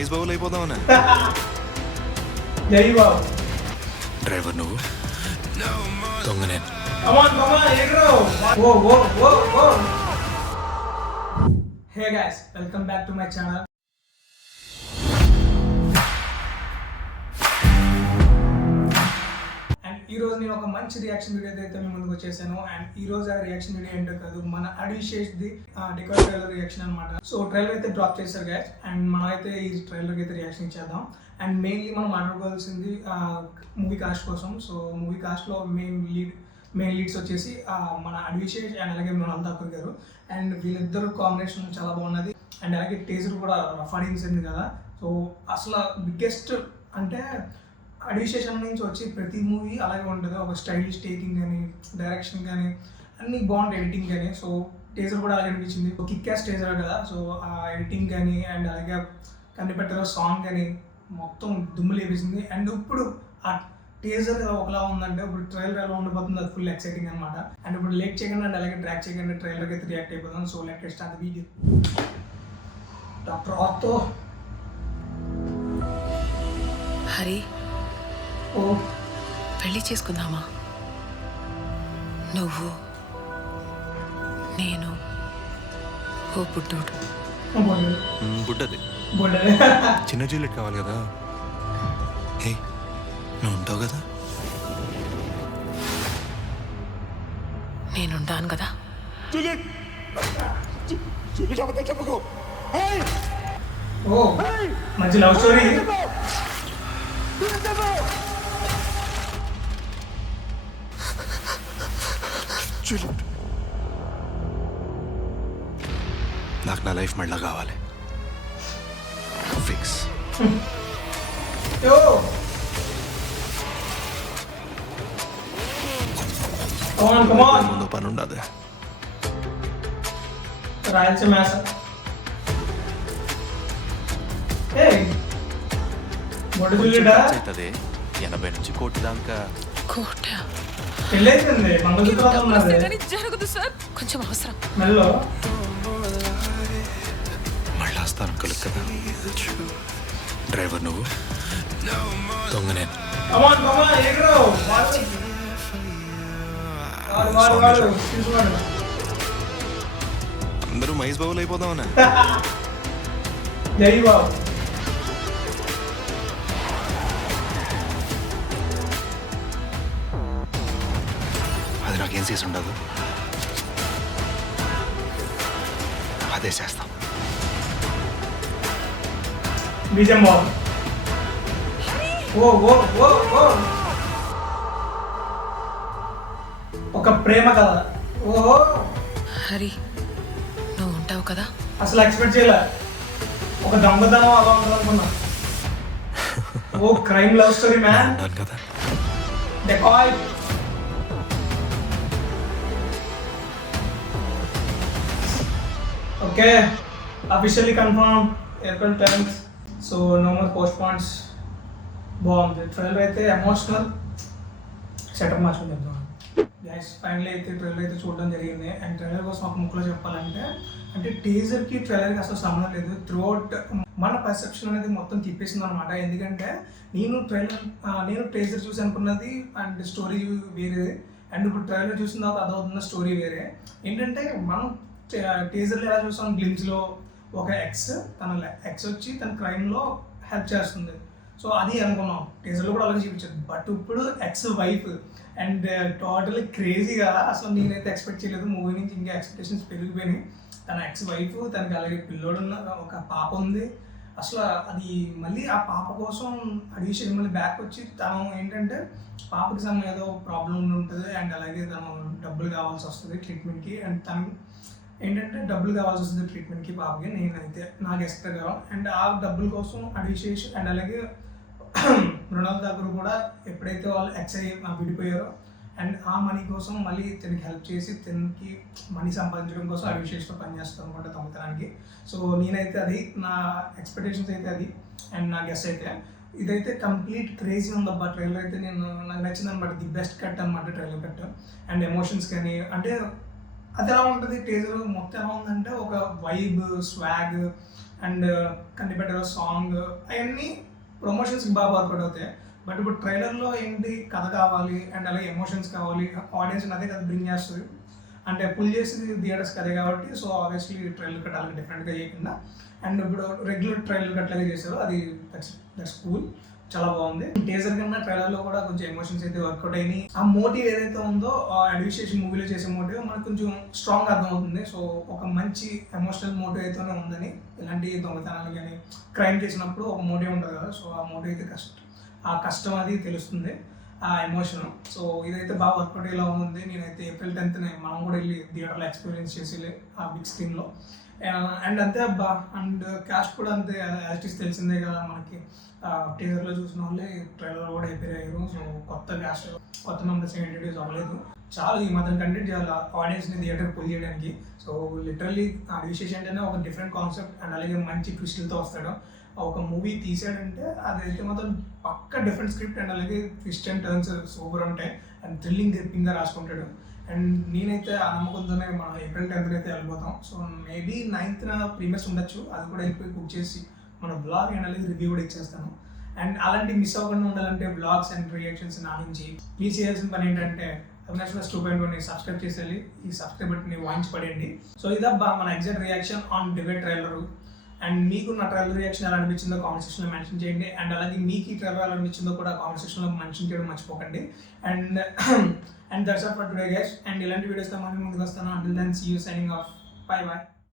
మహేష్ బాబులు అయిపోదామనా? జై బాబు. డ్రైవర్ నువ్వు, దొంగ నేను. Hey guys, welcome back to my channel. ఈ రోజు నేను ఒక మంచి రియాక్షన్ వీడియో అయితే మీ ముందుకు వచ్చేసాను. అండ్ ఈ రోజు ఆ రియాక్షన్ వీడియో ఏంటో కాదు, మన అడిషేష్ ది డెకార్ ట్రైలర్ రియాక్షన్ అనమాట. సో ట్రైలర్ అయితే డ్రాప్ చేశారు గైస్, అండ్ మనం అయితే ఈ ట్రైలర్ అయితే రియాక్షన్ ఇచ్చేద్దాం. అండ్ మెయిన్లీ మనం మాట్లాడుకోవాల్సింది మూవీ కాస్ట్ కోసం. సో మూవీ కాస్ట్లో మెయిన్ లీడ్స్ వచ్చేసి మన అడిషేష్ అండ్ అలాగే మృణాల్ ఠాకూర్ గారు. అండ్ వీళ్ళిద్దరు కాంబినేషన్ చాలా బాగున్నది. అండ్ అలాగే టేజర్ కూడా రఫ్ ఆడించింది కదా. సో అసలు బిగ్గెస్ట్ అంటే అడిషేషన్ నుంచి వచ్చి ప్రతి మూవీ అలాగే ఉంటుంది. ఒక స్టైలిష్ టేకింగ్ కానీ, డైరెక్షన్ కానీ అన్నీ బాగుంటాయి, ఎడిటింగ్ కానీ. సో టేజర్ కూడా అలాగే అనిపించింది. కిక్ యాస్ టేజర్ కదా. సో ఆ ఎడిటింగ్ కానీ అండ్ అలాగే కనిపెట్టారు సాంగ్ కానీ మొత్తం దుమ్ము లేపేసింది. అండ్ ఇప్పుడు ఆ టేజర్ ఒకలా ఉందంటే ఇప్పుడు ట్రైలర్ ఎలా ఉండబోతుంది, అది ఫుల్ ఎక్సైటింగ్ అనమాట. అండ్ ఇప్పుడు లేట్ చేయకుండా అండ్ అలాగే ట్రాక్ చేయకుండా ట్రైలర్కి అయితే రియాక్ట్ అయిపోతాం. So let get start the video. Doctor ఆర్తో. హరి, ఓ పెళ్లి చేసుకుందామా? నువ్వు, నేను, ఓ పుట్టోడు. బుడ్డది బోల్డెన్ చిన్న జూలెట్ కావాలి కదా. హే, నువ్వు ఉంటావు కదా? నేనుంటాను కదా. ఓ మంచి లవ్ స్టోరీ. నాకు నా లైఫ్ మళ్ళా కావాలి, ఫిక్స్. ముందు పని ఉండదు. రాయలసీమ అవుతుంది 80 నుంచి కోటి దాకా. కోట పెళ్ళైతుంది, మంగళసూత్రం ఉన్నది. జరగదు సార్, కొంచెం అవసరం. మెల్లో మళ్ళీ వస్తాను కలుగు కదా. డ్రైవర్ నువ్వు, దొంగ నేను. అందరూ మహేష్ బాబులు అయిపోదామనా? జై బాబు. అది నాకేం చేసి ఉండదు, అదే చేస్తాం. బీజం బాబు. ఓ ఓ ఓ ఓ ఒక ప్రేమ కథ. ఓహో హరి, నువ్వు ఉంటావు కదా. అసలు ఎక్స్పెక్ట్ చేయలే ఒక దొంగతనం అలా ఉంటుంది అనుకున్నా. ఓ క్రైమ్ లవ్ స్టోరీ మ్యాన్. ఉంటాను కదా. Decoy. Okay, officially confirm April 10th. So no more post points. బాగుంది ట్రైలర్ అయితే, ఎమోషనల్ సెటప్ మార్చుకుని చెప్తాను గైస్. ఫైనల్లీ అయితే ట్రైలర్ అయితే చూడడం జరిగింది. అండ్ ట్రైలర్ కోసం ఒక ముక్కలో చెప్పాలంటే, అంటే టీజర్కి ట్రైలర్కి అసలు సంబంధం లేదు. త్రూఅవుట్ మన పర్సెప్షన్ అనేది మొత్తం తిప్పేసింది అనమాట. ఎందుకంటే నేను టీజర్ చూసి అనుకున్నది అండ్ స్టోరీ వేరే, అండ్ ఇప్పుడు ట్రైలర్ చూసిన తర్వాత అదవుతున్న స్టోరీ వేరే. ఏంటంటే మనం టీజర్లో ఎలా చూసాం, గ్లిమ్స్లో ఒక తన ఎక్స్ వచ్చి తన క్రైమ్లో హెల్ప్ చేస్తుంది. సో అది అనుకున్నాం, టీజర్లో కూడా అలాగే చూపించారు. బట్ ఇప్పుడు ఎక్స్ వైఫ్ అండ్ టోటల్లీ క్రేజీగా అసలు నేనైతే ఎక్స్పెక్ట్ చేయలేదు. మూవీ నుంచి ఇంకా ఎక్స్పెక్టేషన్స్ పెరిగిపోయినాయి. తన ఎక్స్ వైఫ్, తనకి అలాగే పిల్లోడున్న ఒక పాప ఉంది. అసలు అది మళ్ళీ ఆ పాప కోసం అడిషన్ మళ్ళీ బ్యాక్ వచ్చి తను ఏంటంటే పాపకి ఏదో ప్రాబ్లం ఉంటుంది. అండ్ అలాగే తను డబ్బులు కావాల్సి వస్తుంది ట్రీట్మెంట్కి. అండ్ తను ఏంటంటే డబ్బులు కావాల్సి వస్తుంది ట్రీట్మెంట్కి పాపకి, నేనైతే నా గెస్ ప్రకారం. అండ్ ఆ డబ్బుల కోసం అడిషేష్ అండ్ అలాగే మృణాల్ ఠాకూర్ కూడా ఎప్పుడైతే వాళ్ళు విడిపోయారో అండ్ ఆ మనీ కోసం మళ్ళీ తనకి హెల్ప్ చేసి తనకి మనీ సంపాదించడం కోసం అడిషేష్లో పనిచేస్తాం అనమాట దొంగతనానికి. సో నేనైతే అది నా ఎక్స్పెక్టేషన్స్ అయితే అది. అండ్ నా గెస్ అయితే ఇదైతే కంప్లీట్ క్రేజీ ఉందబ్బా ట్రైలర్ అయితే. నాకు నచ్చింది అనమాట, ది బెస్ట్ కట్ అనమాట ట్రైలర్ కట్. అండ్ ఎమోషన్స్ కానీ అంటే అది ఎలా ఉంటుంది, టీజర్ మొత్తం ఎలా ఉందంటే ఒక వైబ్, స్వాగ్ అండ్ కంటిపెట్టర్ సాంగ్ అవన్నీ ప్రమోషన్స్కి బాగా వర్కౌట్ అవుతాయి. బట్ ఇప్పుడు ట్రైలర్లో ఏంటి కథ కావాలి అండ్ అలాగే ఎమోషన్స్ కావాలి, ఆడియన్స్ అదే కదా బ్రింగ్ చేస్తుంది. అంటే పుల్ చేసి థియేటర్స్ కదే కాబట్టి సో ఆబ్వియస్లీ ట్రైలర్ కట్ అలాగే డిఫరెంట్గా చేయకుండా అండ్ ఇప్పుడు రెగ్యులర్ ట్రైలర్ కట్లాగే చేశారు, అది దట్స్ కూల్, చాలా బాగుంది. టీజర్ కన్నా ట్రైలర్లో కూడా కొంచెం ఎమోషన్స్ అయితే వర్కౌట్ అయినాయి. ఆ మోటివ్ ఏదైతే ఉందో అడ్మినిస్ట్రేషన్ మూవీలో చేసే మోటివ్ మనకు కొంచెం స్ట్రాంగ్ అర్థమవుతుంది. సో ఒక మంచి ఎమోషనల్ మోటివ్ అయితేనే ఉందని, ఇలాంటి దొంగతనాలు కానీ క్రైమ్ చేసినప్పుడు ఒక మోటివ్ ఉంటుంది కదా, సో ఆ మోటివ్ అయితే ఆ కష్టం అది తెలుస్తుంది, ఆ ఎమోషన్. సో ఇదైతే బాగా వర్కౌట్ ఇలా ఉంది. నేనైతే April 10th మనం కూడా వెళ్ళి థియేటర్లో ఎక్స్పీరియన్స్ చేసి ఆ బిగ్ స్క్రీన్లో అండ్ అంతే అబ్బా. అండ్ క్యాస్ట్ కూడా అంతే, యాక్టిస్ తెలిసిందే కదా మనకి, టీజర్లో చూసిన వాళ్ళే ట్రైలర్ కూడా అయిపోయారు. సో కొత్త క్యాస్ట్, కొత్త మెంబర్స్ ఇంట్రడ్యూస్ అవ్వలేదు. చాలా ఈ మాత్రం కంటెంట్ చేయాలి ఆడియన్స్ని థియేటర్ పుల్ చేయడానికి. సో లిటరల్లీ ఆ విశేషం అంటేనే ఒక డిఫరెంట్ కాన్సెప్ట్ అండ్ అలాగే మంచి ట్విస్టులతో వస్తాడు. ఒక మూవీ తీసాడంటే అదైతే మాత్రం పక్క డిఫరెంట్ స్క్రిప్ట్ అండ్ అలాగే ట్విస్ట్ అండ్ టర్న్స్ సూపర్ ఉంటాయి అండ్ థ్రిల్లింగ్ గ్రిప్పింగ్గా రాసుకుంటాడు. అండ్ నేనైతే ఆ నమ్మకంతోనే మనం April 10th అయితే వెళ్ళిపోతాం. సో మేబీ 9th ప్రీమియర్స్ ఉండొచ్చు, అది కూడా వెళ్ళిపోయి కుక్ చేసి మన బ్లాగ్ అండ్ అలాగే రివ్యూ కూడా ఇచ్చేస్తాను. అండ్ అలాంటి మిస్ అవ్వకుండా ఉండాలంటే బ్లాగ్స్ అండ్ రియాక్షన్స్ నా నుంచి ప్లీజ్ చేయాల్సిన పని ఏంటంటే అవినాష్ ప్లస్ 2.1 సబ్స్క్రైబ్ చేసేయాలి, ఈ సబ్స్క్రైబ్ బటన్ని వాయించి పడేయండి. సో ఇదబ్బా మన exact reaction on debate trailer. And మీకు నా ట్రైలర్ రియాక్షన్ ఎలా అనిపించిందో కామెంట్ సెక్షన్లో మెన్షన్ చేయండి. అండ్ అలాగే మీకు ఈ ట్రైలర్ ఎలా అనిపించిందో కూడా కామెంట్ సెక్షన్లో మెన్షన్ చేయడం మర్చిపోకండి. And that's all for today guys. And ఇలాంటి వీడియోస్తో మనం ముందుకు వస్తాను. Until then see you, signing off, bye bye.